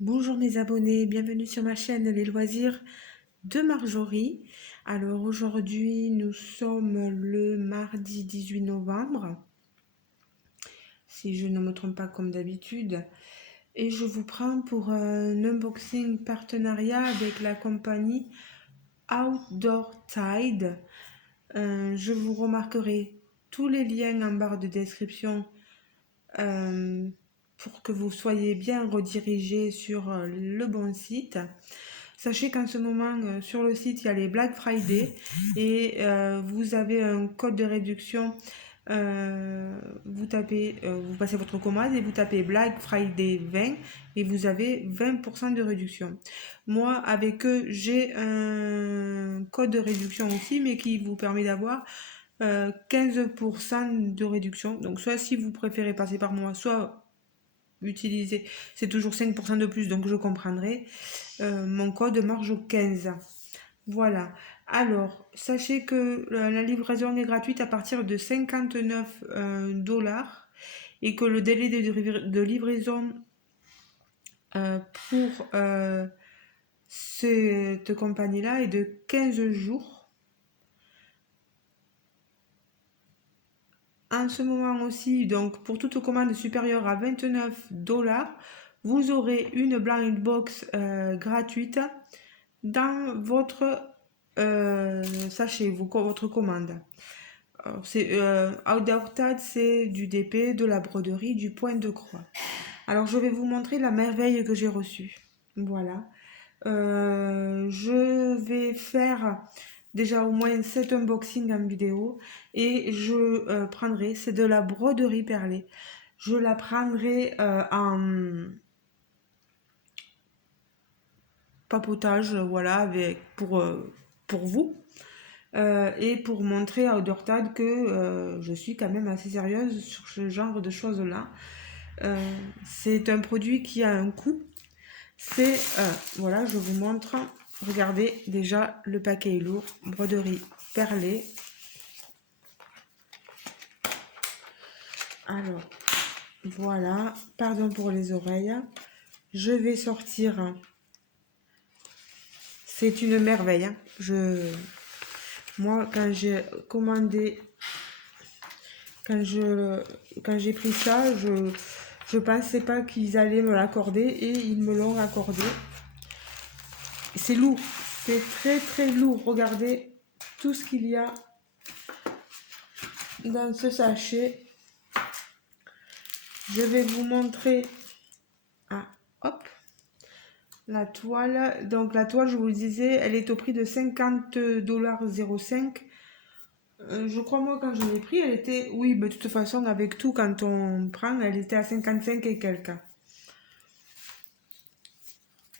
Bonjour mes abonnés, bienvenue sur ma chaîne Les Loisirs de Marjorie. Alors aujourd'hui nous sommes le mardi 18 novembre, si je ne me trompe pas comme d'habitude, et je vous prends pour un unboxing partenariat avec la compagnie Outdoor Tide. Je vous remarquerai tous les liens en barre de description euh, pour que vous soyez bien redirigés sur le bon site. Sachez qu'en ce moment, sur le site, il y a les Black Friday et vous avez un code de réduction. Vous passez votre commande et vous tapez Black Friday 20 et vous avez 20% de réduction. Moi, avec eux, j'ai un code de réduction aussi, mais qui vous permet d'avoir 15% de réduction. Donc, soit si vous préférez passer par moi, soit utiliser, c'est toujours 5% de plus, donc je comprendrai. Mon code marge 15. Voilà. Alors, sachez que la livraison est gratuite à partir de 59 dollars et que le délai de livraison pour cette compagnie-là est de 15 jours. En ce moment aussi, donc pour toute commande supérieure à 29 dollars, vous aurez une blind box gratuite dans votre sachet, votre commande. Outdoor-Tad, c'est du DP, de la broderie, du point de croix. Alors je vais vous montrer la merveille que j'ai reçue. Voilà. Je vais faire déjà au moins 7 unboxings en vidéo et je prendrai, c'est de la broderie perlée. Je la prendrai en papotage, voilà, pour vous. Et pour montrer à Odortad que je suis quand même assez sérieuse sur ce genre de choses-là. C'est un produit qui a un coût. C'est, voilà, je vous montre. Regardez, déjà, le paquet est lourd. Broderie perlée. Alors, voilà. Pardon pour les oreilles. Je vais sortir. C'est une merveille. Hein. Moi, quand j'ai commandé, quand j'ai pris ça, je pensais pas qu'ils allaient me l'accorder et ils me l'ont accordé. C'est lourd, c'est très très lourd. Regardez tout ce qu'il y a dans ce sachet. Je vais vous montrer. Ah, hop, la toile. Donc la toile, je vous le disais, elle est au prix de 50,05 $. Je crois moi quand je l'ai pris, elle était, oui, mais de toute façon avec tout quand on prend, elle était à 55 et quelques.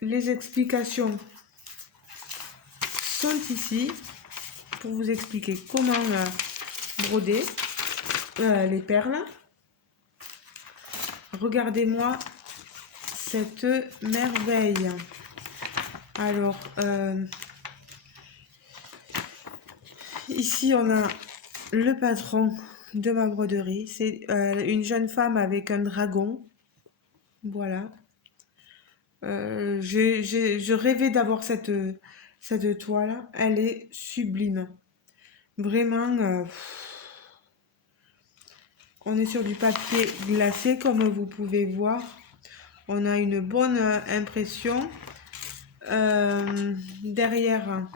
Les explications sont ici pour vous expliquer comment broder les perles. Regardez-moi cette merveille. Alors, ici on a le patron de ma broderie. C'est une jeune femme avec un dragon. Voilà. Je rêvais d'avoir cette toile. Elle est sublime. Vraiment, on est sur du papier glacé comme vous pouvez voir. On a une bonne impression. Derrière,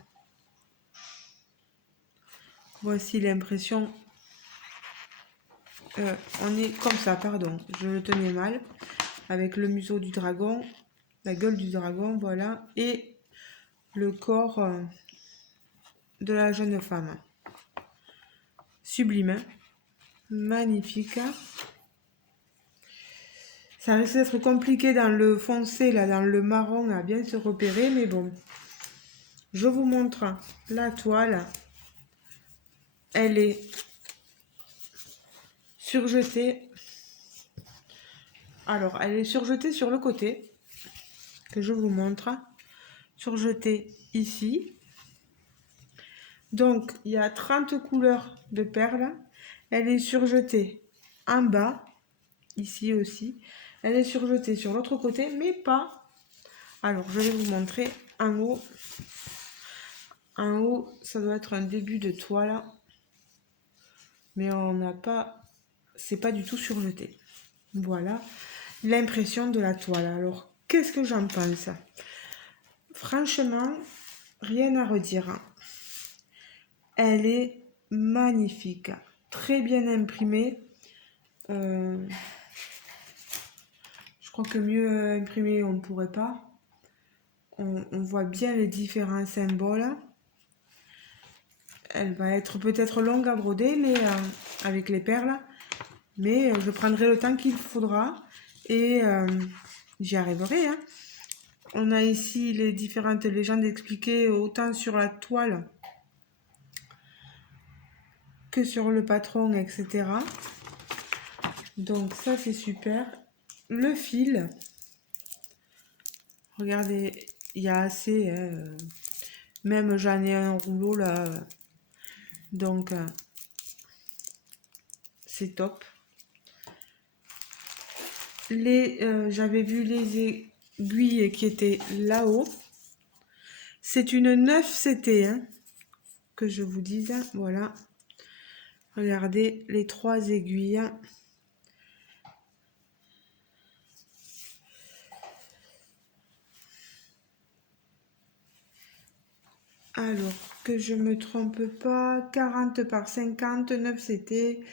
voici l'impression. On est comme ça, pardon, je le tenais mal. Avec le museau du dragon, la gueule du dragon, voilà. Et le corps de la jeune femme. Sublime, hein. Magnifique. Ça risque d'être compliqué dans le foncé, là, dans le marron, à bien se repérer, mais bon. Je vous montre la toile. Elle est surjetée. Alors, elle est surjetée sur le côté, que je vous montre. Surjetée ici. Donc, il y a 30 couleurs de perles. Elle est surjetée en bas, ici aussi. Elle est surjetée sur l'autre côté, mais pas Alors, je vais vous montrer en haut. En haut, ça doit être un début de toile. Mais on n'a pas... C'est pas du tout surjeté. Voilà l'impression de la toile. Alors, qu'est-ce que j'en pense? Franchement, rien à redire. Elle est magnifique. Très bien imprimée. Je crois que mieux imprimé, on ne pourrait pas. On voit bien les différents symboles. Elle va être peut-être longue à broder, mais avec les perles. Mais je prendrai le temps qu'il faudra et j'y arriverai. Hein. On a ici les différentes légendes expliquées autant sur la toile que sur le patron, etc. Donc ça c'est super. Le fil, regardez, il y a assez, même j'en ai un rouleau là, donc c'est top. J'avais vu les aiguilles qui étaient là-haut. C'est une 9CT, hein, que je vous dise, voilà. Regardez les 3 aiguilles. Alors, que je me trompe pas, 40 par 50, 9CT,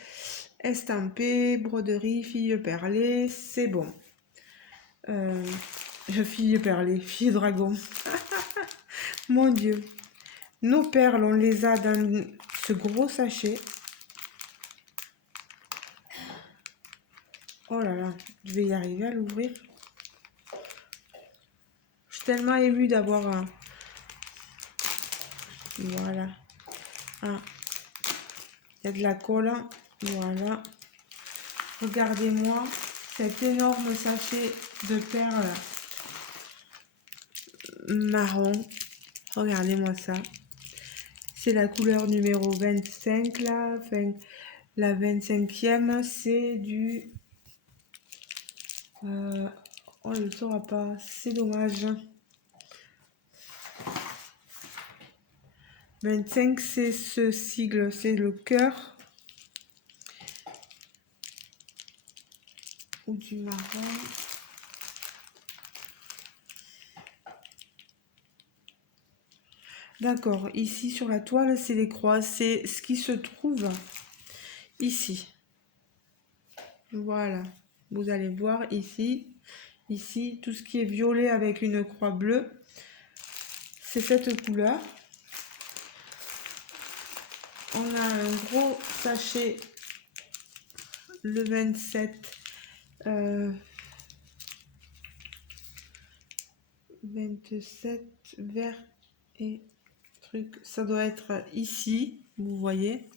estampé, broderie, fille perlée, c'est bon. Fille perlée, fille dragon. Mon Dieu. Nos perles, on les a dans ce gros sachet. Oh là là, je vais y arriver à l'ouvrir. Je suis tellement émue d'avoir un... Voilà. Ah, il y a de la colle. Voilà. Regardez-moi cet énorme sachet de perles marron. Regardez-moi ça. C'est la couleur numéro 25 là. Enfin, la 25e, c'est du... Oh, je ne saurai pas. C'est dommage. 25, c'est ce sigle. C'est le cœur. Ou du marron. D'accord. Ici, sur la toile, c'est les croix. C'est ce qui se trouve ici. Voilà. Vous allez voir ici. Ici, tout ce qui est violet avec une croix bleue, c'est cette couleur. On a un gros sachet, le 27, 27 vert et truc. Ça doit être ici, vous voyez.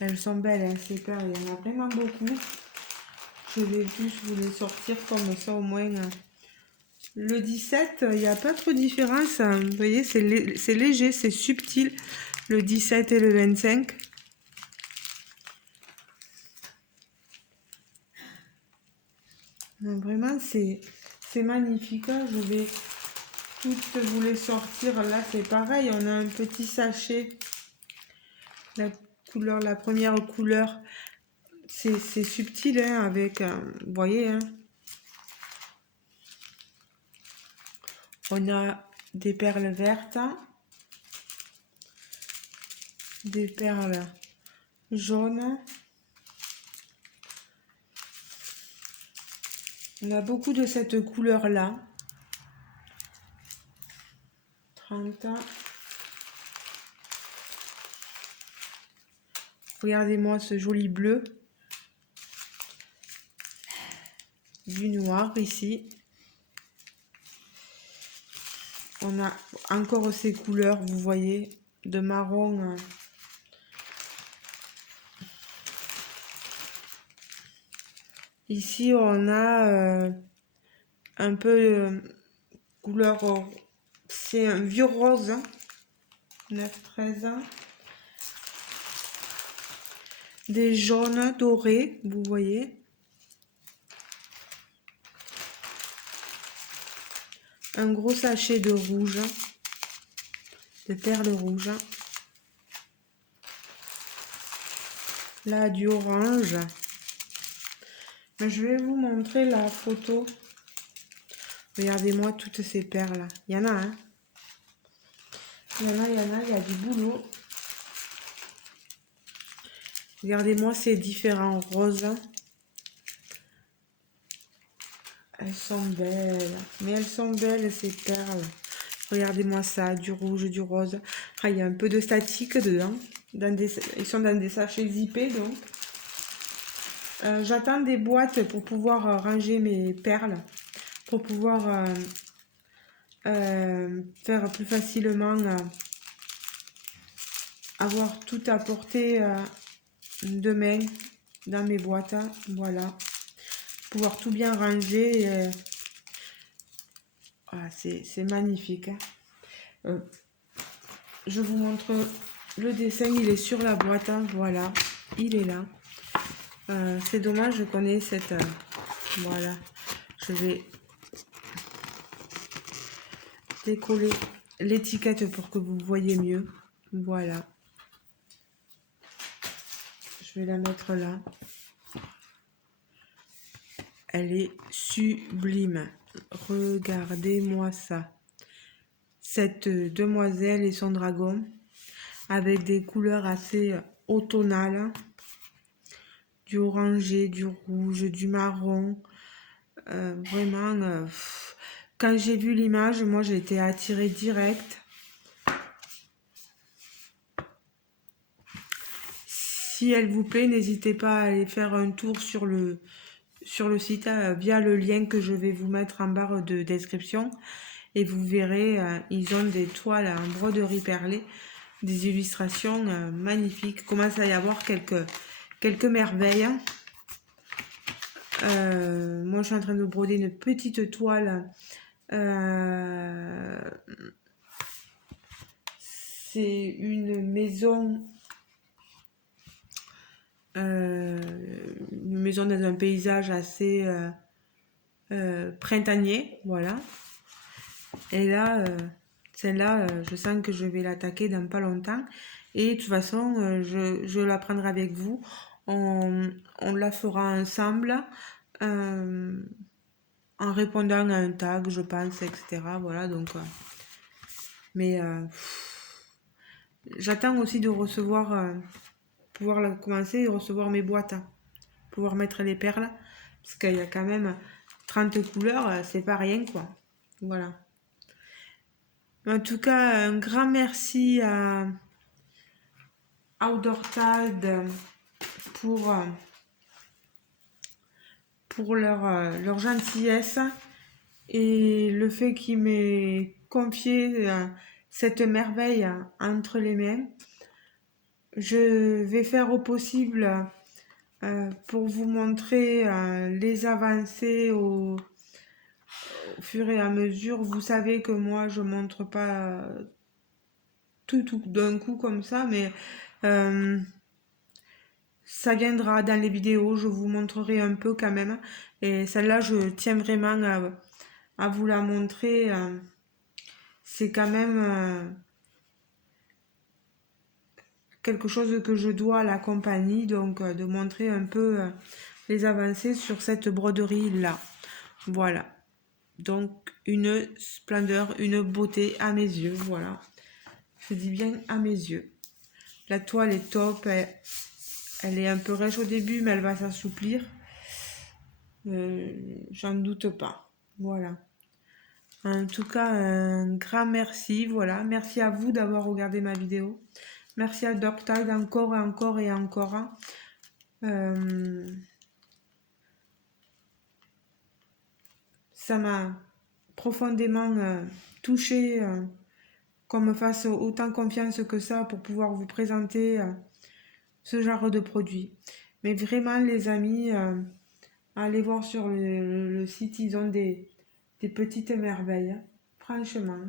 Elles sont belles, hein, ces perles, il y en a vraiment beaucoup. Je vais tous vous les sortir comme ça au moins. Le 17, il n'y a pas trop de différence. Hein. Vous voyez, c'est léger, c'est subtil. Le 17 et le 25. Donc, vraiment, c'est magnifique. Hein. Je vais toutes vous les sortir. Là, c'est pareil. On a un petit sachet. La première couleur, c'est subtil. Hein, avec, vous voyez, hein. On a des perles vertes, des perles jaunes. On a beaucoup de cette couleur-là. 30. Regardez-moi ce joli bleu. Du noir ici. On a encore ces couleurs, vous voyez, de marron. Ici, on a un peu couleur, c'est un vieux rose, 9-13. Des jaunes dorés, vous voyez. un gros sachet de rouge, de perles rouges. Là, du orange. Je vais vous montrer la photo. Regardez-moi toutes ces perles. Il y en a, hein. Il y en a, il y a du boulot. Regardez-moi ces différents roses. Elles sont belles. Mais elles sont belles, ces perles. Regardez-moi ça, du rouge, du rose. Ah, il y a un peu de statique dedans. Ils sont dans des sachets zippés, donc. J'attends des boîtes pour pouvoir ranger mes perles. Pour pouvoir faire plus facilement... avoir tout à portée de main dans mes boîtes. Voilà. Pouvoir tout bien ranger. Voilà, c'est magnifique. Hein. Je vous montre le dessin, il est sur la boîte. Hein, voilà, il est là. C'est dommage, je connais cette... voilà, je vais décoller l'étiquette pour que vous voyez mieux. Voilà. Je vais la mettre là. Elle est sublime. Regardez-moi ça. Cette demoiselle et son dragon, avec des couleurs assez automnales, du orangé, du rouge, du marron. Vraiment, quand j'ai vu l'image, moi j'ai été attirée direct. Si elle vous plaît, n'hésitez pas à aller faire un tour sur le site via le lien que je vais vous mettre en barre de description. Et vous verrez, ils ont des toiles en broderie perlée, des illustrations magnifiques. Il commence à y avoir quelques merveilles. Moi, je suis en train de broder une petite toile. C'est une maison dans un paysage assez printanier, voilà. Et là, celle-là, je sens que je vais l'attaquer dans pas longtemps. Et de toute façon, je la prendrai avec vous. On la fera ensemble en répondant à un tag, je pense, etc. Voilà, donc... mais j'attends aussi de recevoir, pouvoir commencer et recevoir mes boîtes, pouvoir mettre les perles. Parce qu'il y a quand même 30 couleurs, c'est pas rien, quoi. Voilà. En tout cas, un grand merci à Outdoor Tide pour leur gentillesse et le fait qu'ils m'aient confié cette merveille entre les mains. Je vais faire au possible pour vous montrer les avancées au fur et à mesure. Vous savez que moi, je montre pas tout d'un coup comme ça, mais ça viendra dans les vidéos, je vous montrerai un peu quand même. Et celle-là, je tiens vraiment à vous la montrer. C'est quand même quelque chose que je dois à la compagnie, donc de montrer un peu les avancées sur cette broderie-là. Voilà. Donc, une splendeur, une beauté à mes yeux, voilà. Je dis bien à mes yeux. La toile est top, elle est un peu rêche au début, mais elle va s'assouplir. J'en doute pas. Voilà. En tout cas, un grand merci. Voilà. Merci à vous d'avoir regardé ma vidéo. Merci à Doctide encore et encore et encore. Ça m'a profondément touchée qu'on me fasse autant confiance que ça pour pouvoir vous présenter ce genre de produit. Mais vraiment, les amis, allez voir sur le site, ils ont des petites merveilles, franchement.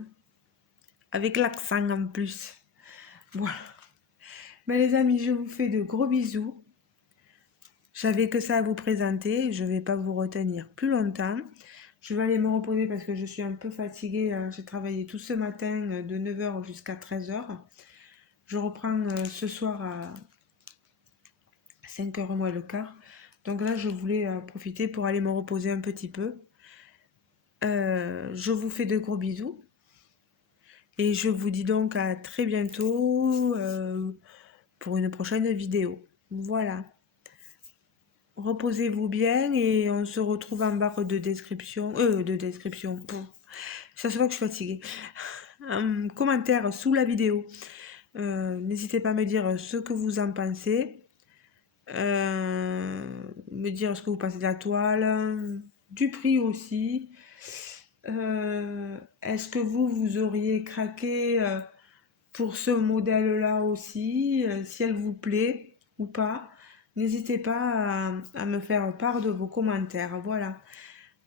Avec l'accent en plus. Voilà. Mais les amis, je vous fais de gros bisous. J'avais que ça à vous présenter. Je ne vais pas vous retenir plus longtemps. Je vais aller me reposer parce que je suis un peu fatiguée. J'ai travaillé tout ce matin de 9 h jusqu'à 13 h. Je reprends ce soir à 5 h moins le quart. Donc là, je voulais profiter pour aller me reposer un petit peu. Je vous fais de gros bisous. Et je vous dis donc à très bientôt pour une prochaine vidéo. Voilà. Reposez-vous bien et on se retrouve en barre de description. De description. Ça se voit que je suis fatiguée. Un commentaire sous la vidéo. N'hésitez pas à me dire ce que vous en pensez. Me dire ce que vous pensez de la toile. Du prix aussi. Est-ce que vous auriez craqué pour ce modèle-là aussi, si elle vous plaît ou pas? N'hésitez pas à me faire part de vos commentaires. Voilà.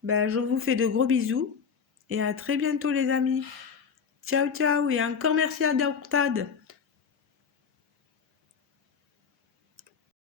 Ben, je vous fais de gros bisous et à très bientôt les amis. Ciao ciao et encore merci à Daourtad.